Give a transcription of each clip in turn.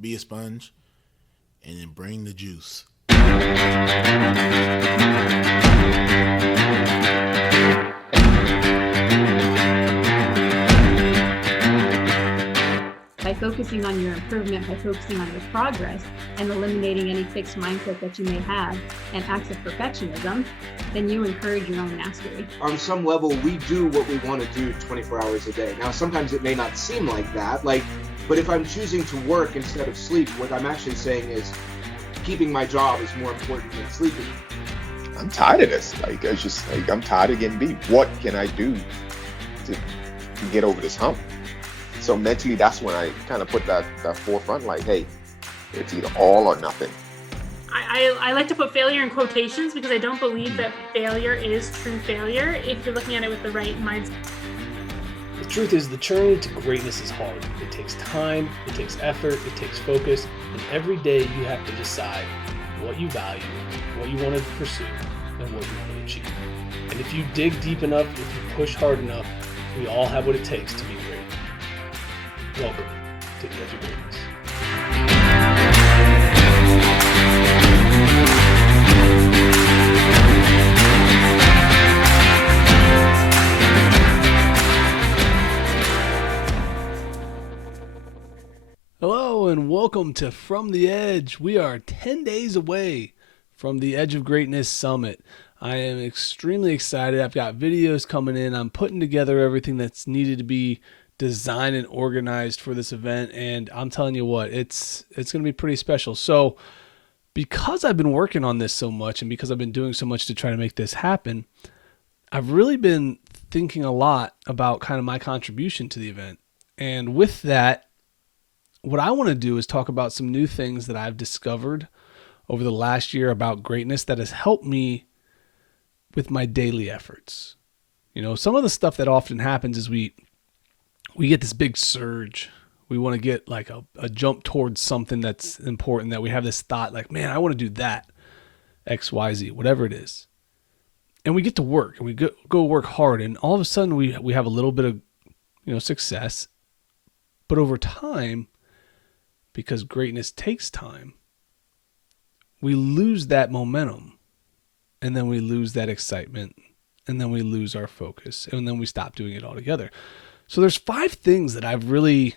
be a sponge, and then bring the juice. By focusing on your improvement, by focusing on your progress, and eliminating any fixed mindset that you may have and acts of perfectionism, then you encourage your own mastery. On some level, we do what we want to do 24 hours a day. Now, sometimes it may not seem like that, but if I'm choosing to work instead of sleep, what I'm actually saying is keeping my job is more important than sleeping. I'm tired of this. I'm tired of getting beat. What can I do to get over this hump? So mentally, that's when I kind of put that forefront, like, hey, it's either all or nothing. I like to put failure in quotations because I don't believe that failure is true failure if you're looking at it with the right mindset. The truth is, the journey to greatness is hard. It takes time, it takes effort, it takes focus, and every day you have to decide what you value, what you want to pursue, and what you want to achieve. And if you dig deep enough, if you push hard enough, we all have what it takes to be great. Welcome to the Edge of Greatness. Hello and welcome to From the Edge. We are 10 days away from the Edge of Greatness Summit. I am extremely excited. I've got videos coming in. I'm putting together everything that's needed to be designed and organized for this event, and I'm telling you what, it's going to be pretty special. So because I've been working on this so much and because I've been doing so much to try to make this happen, I've really been thinking a lot about kind of my contribution to the event. And with that, what I want to do is talk about some new things that I've discovered over the last year about greatness that has helped me with my daily efforts. You know, some of the stuff that often happens is we get this big surge. We want to get like a jump towards something that's important, that we have this thought like, man, I want to do that, X, Y, Z, whatever it is. And we get to work and we go work hard. And all of a sudden we have a little bit of, success. But over time, because greatness takes time, we lose that momentum. And then we lose that excitement. And then we lose our focus. And then we stop doing it altogether. So there's 5 things that I've really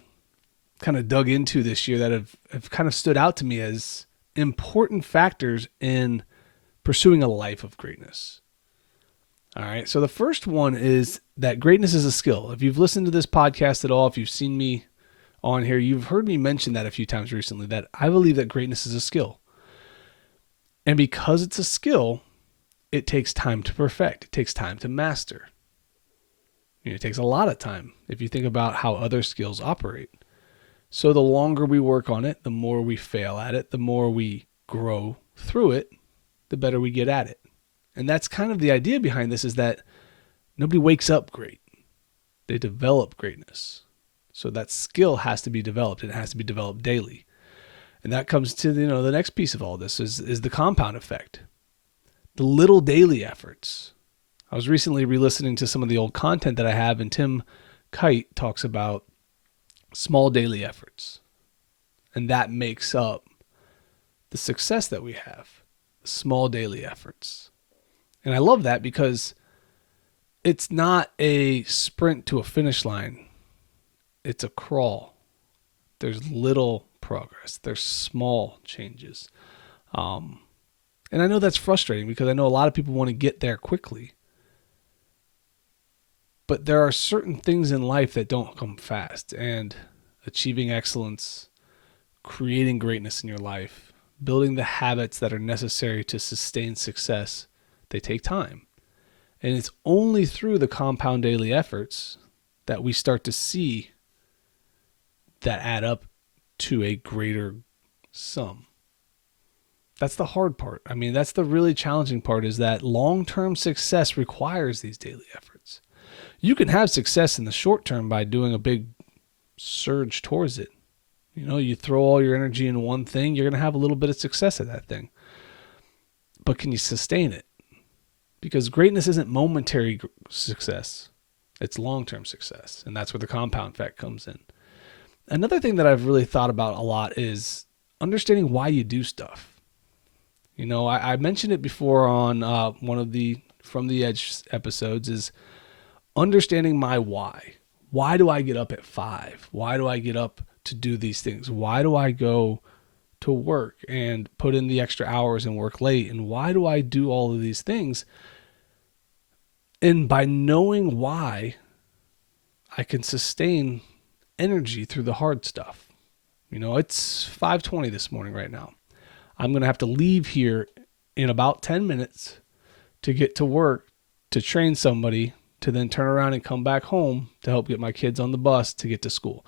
kind of dug into this year that have kind of stood out to me as important factors in pursuing a life of greatness. All right. So the first one is that greatness is a skill. If you've listened to this podcast at all, if you've seen me on here, you've heard me mention that a few times recently, that I believe that greatness is a skill. And because it's a skill, it takes time to perfect. It takes time to master. It takes a lot of time if you think about how other skills operate. So the longer we work on it, the more we fail at it, the more we grow through it, the better we get at it. And that's kind of the idea behind this, is that nobody wakes up great. They develop greatness. So that skill has to be developed, and it has to be developed daily. And that comes to the next piece of all this is the compound effect. The little daily efforts. I was recently re-listening to some of the old content that I have, and Tim Kite talks about small daily efforts. And that makes up the success that we have, small daily efforts. And I love that because it's not a sprint to a finish line. It's a crawl. There's little progress. There's small changes. And I know that's frustrating because I know a lot of people want to get there quickly. But there are certain things in life that don't come fast, and achieving excellence, creating greatness in your life, building the habits that are necessary to sustain success, they take time. And it's only through the compound daily efforts that we start to see that add up to a greater sum. That's the hard part. I mean, that's the really challenging part, is that long-term success requires these daily efforts. You can have success in the short term by doing a big surge towards it. You throw all your energy in one thing, you're going to have a little bit of success at that thing. But can you sustain it? Because greatness isn't momentary success. It's long-term success. And that's where the compound effect comes in. Another thing that I've really thought about a lot is understanding why you do stuff. You know, I mentioned it before on one of the From the Edge episodes, is understanding my why. Why do I get up at 5? Why do I get up to do these things? Why do I go to work and put in the extra hours and work late? And why do I do all of these things? And by knowing why, I can sustain energy through the hard stuff. You know, it's 5:20 this morning right now. I'm going to have to leave here in about 10 minutes to get to work, to train somebody, to then turn around and come back home to help get my kids on the bus to get to school.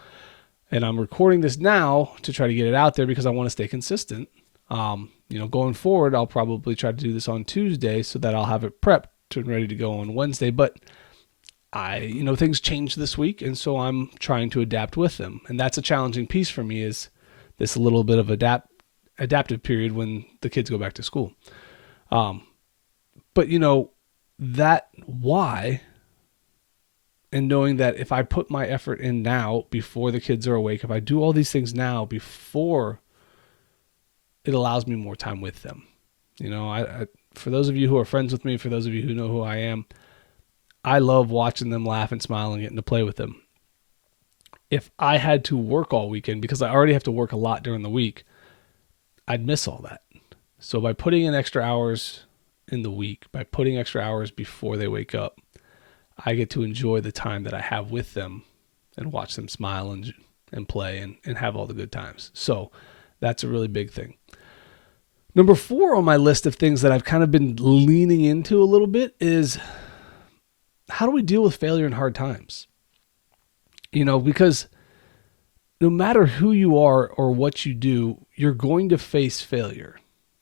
And I'm recording this now to try to get it out there because I want to stay consistent. You know, going forward, I'll probably try to do this on Tuesday so that I'll have it prepped and ready to go on Wednesday. But things change this week, and so I'm trying to adapt with them. And that's a challenging piece for me, is this little bit of adaptive period when the kids go back to school. But you know, that why, and knowing that if I put my effort in now before the kids are awake, if I do all these things now before, it allows me more time with them. You know, I for those of you who are friends with me, for those of you who know who I am, I love watching them laugh and smile and getting to play with them. If I had to work all weekend, because I already have to work a lot during the week, I'd miss all that. So by putting in extra hours in the week, by putting extra hours before they wake up, I get to enjoy the time that I have with them and watch them smile and play and have all the good times. So that's a really big thing. Number 4 on my list of things that I've kind of been leaning into a little bit is, how do we deal with failure and hard times? You know, because no matter who you are or what you do, you're going to face failure.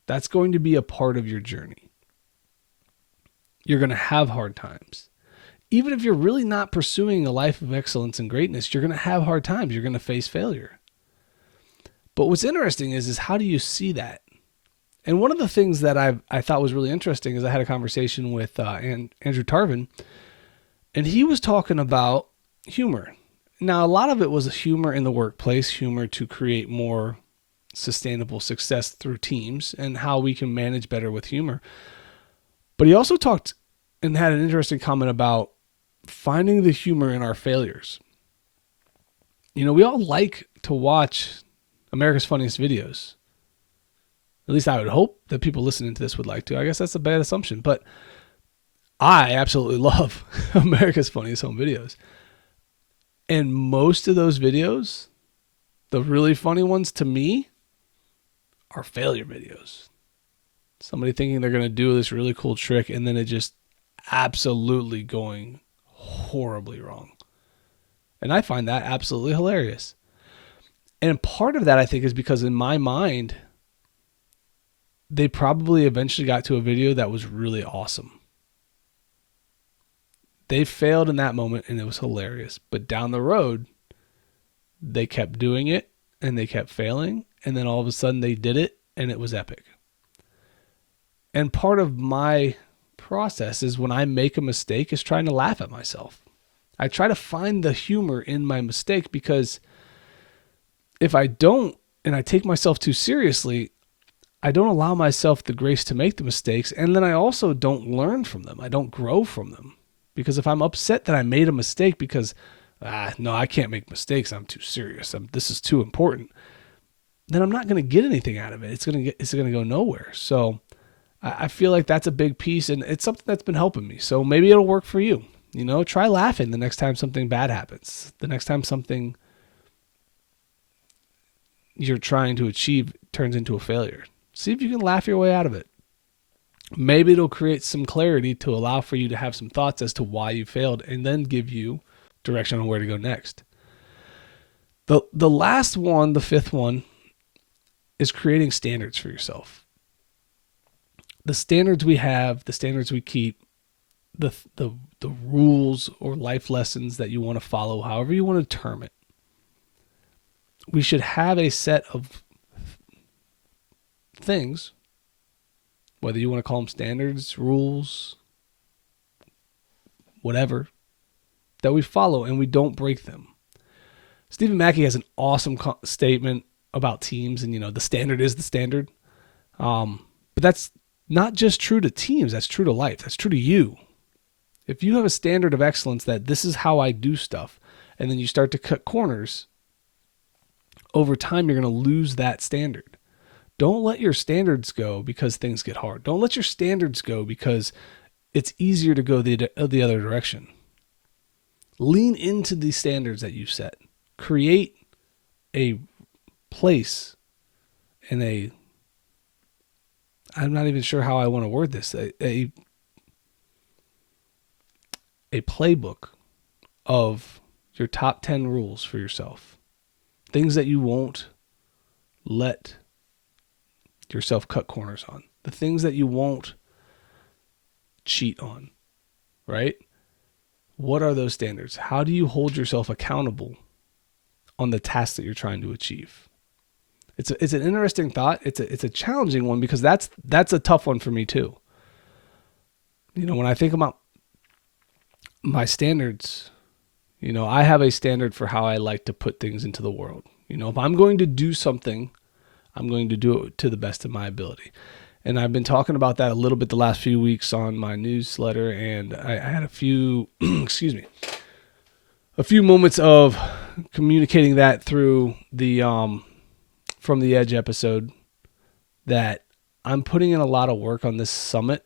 That's going to be a part of your journey. You're going to have hard times. Even if you're really not pursuing a life of excellence and greatness, you're going to have hard times. You're going to face failure. But what's interesting is how do you see that? And one of the things that I thought was really interesting is I had a conversation with Andrew Tarvin, and he was talking about humor. Now, a lot of it was humor in the workplace, humor to create more sustainable success through teams and how we can manage better with humor. But he also talked and had an interesting comment about finding the humor in our failures. You know, we all like to watch America's Funniest Videos. At least I would hope that people listening to this would like to. I guess that's a bad assumption, but I absolutely love America's Funniest Home Videos. And most of those videos, the really funny ones to me, are failure videos. Somebody thinking they're going to do this really cool trick and then it just absolutely going horribly wrong. And I find that absolutely hilarious. And part of that, I think, is because in my mind, they probably eventually got to a video that was really awesome. They failed in that moment and it was hilarious. But down the road, they kept doing it and they kept failing. And then all of a sudden they did it and it was epic. And part of my process is when I make a mistake is trying to laugh at myself. I try to find the humor in my mistake, because if I don't, and I take myself too seriously, I don't allow myself the grace to make the mistakes. And then I also don't learn from them. I don't grow from them. Because if I'm upset that I made a mistake because, no, I can't make mistakes, I'm too serious, this is too important, then I'm not going to get anything out of it. It's going to go nowhere. So I feel like that's a big piece, and it's something that's been helping me. So maybe it'll work for you. You know, try laughing the next time something bad happens. The next time something you're trying to achieve turns into a failure. See if you can laugh your way out of it. Maybe it'll create some clarity to allow for you to have some thoughts as to why you failed, and then give you direction on where to go next. The last one, the 5th one, is creating standards for yourself. The standards we have, the standards we keep, the rules or life lessons that you want to follow, however you want to term it. We should have a set of things, whether you want to call them standards, rules, whatever, that we follow and we don't break them. Stephen Mackey has an awesome statement about teams, and the standard is the standard. But that's not just true to teams. That's true to life. That's true to you. If you have a standard of excellence that this is how I do stuff, and then you start to cut corners, over time you're going to lose that standard. Don't let your standards go because things get hard. Don't let your standards go because it's easier to go the other direction. Lean into the standards that you set. Create a place and I'm not even sure how I want to word this, a playbook of your top 10 rules for yourself. Things that you won't let yourself cut corners on. The things that you won't cheat on, right? What are those standards? How do you hold yourself accountable on the task that you're trying to achieve? It's an interesting thought. It's a challenging one because that's a tough one for me too. When I think about my standards, I have a standard for how I like to put things into the world. If I'm going to do something, I'm going to do it to the best of my ability. And I've been talking about that a little bit the last few weeks on my newsletter, and I had a few, a few moments of communicating that through the From the Edge episode, that I'm putting in a lot of work on this summit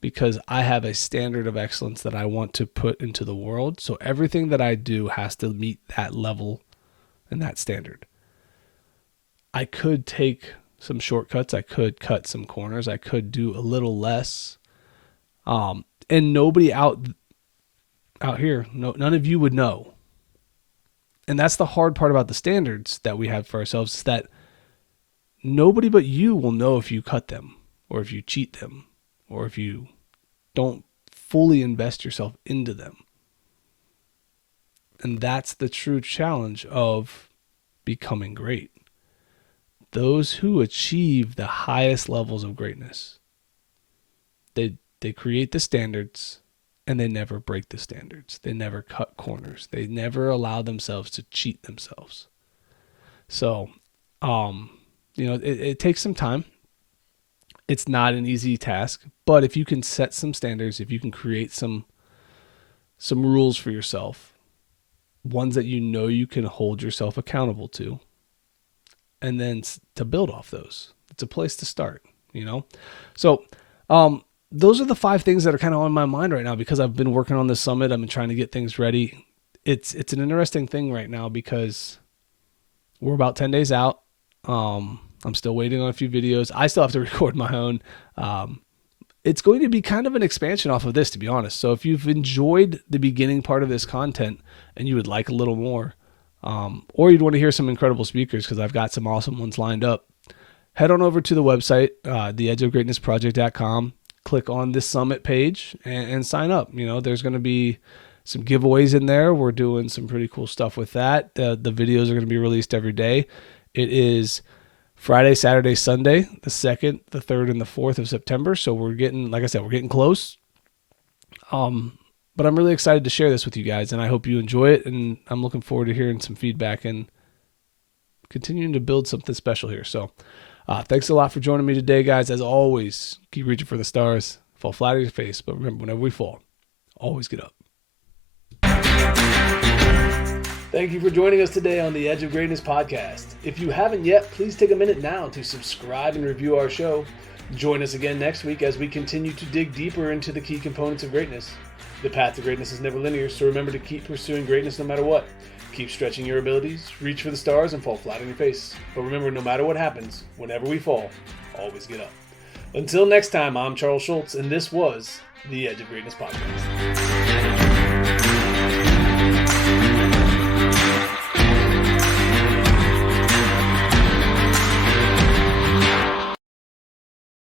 because I have a standard of excellence that I want to put into the world. So everything that I do has to meet that level and that standard. I could take some shortcuts. I could cut some corners. I could do a little less. And nobody out here, none of you would know. And that's the hard part about the standards that we have for ourselves, is that nobody but you will know if you cut them or if you cheat them or if you don't fully invest yourself into them. And that's the true challenge of becoming great. Those who achieve the highest levels of greatness, they create the standards and they never break the standards. They never cut corners. They never allow themselves to cheat themselves. So, it takes some time. It's not an easy task, but if you can set some standards, if you can create some rules for yourself, ones that you can hold yourself accountable to, and then to build off those, it's a place to start, So, those are the 5 things that are kind of on my mind right now because I've been working on this summit. I've been trying to get things ready. It's an interesting thing right now because we're about 10 days out. I'm still waiting on a few videos. I still have to record my own. It's going to be kind of an expansion off of this, to be honest. So if you've enjoyed the beginning part of this content and you would like a little more, or you'd want to hear some incredible speakers, because I've got some awesome ones lined up, head on over to the website, theedgeofgreatnessproject.com. Click on this summit page and sign up. There's going to be some giveaways in there. We're doing some pretty cool stuff with that. The videos are going to be released every day. It is Friday, Saturday, Sunday, the 2nd, the 3rd, and the 4th of September. So we're getting, like I said, we're getting close. But I'm really excited to share this with you guys, and I hope you enjoy it. And I'm looking forward to hearing some feedback and continuing to build something special here. So thanks a lot for joining me today, guys. As always, keep reaching for the stars, fall flat on your face. But remember, whenever we fall, always get up. Thank you for joining us today on the Edge of Greatness podcast. If you haven't yet, please take a minute now to subscribe and review our show. Join us again next week as we continue to dig deeper into the key components of greatness. The path to greatness is never linear, so remember to keep pursuing greatness no matter what. Keep stretching your abilities, reach for the stars, and fall flat on your face. But remember, no matter what happens, whenever we fall, always get up. Until next time, I'm Charles Schultz, and this was the Edge of Greatness podcast.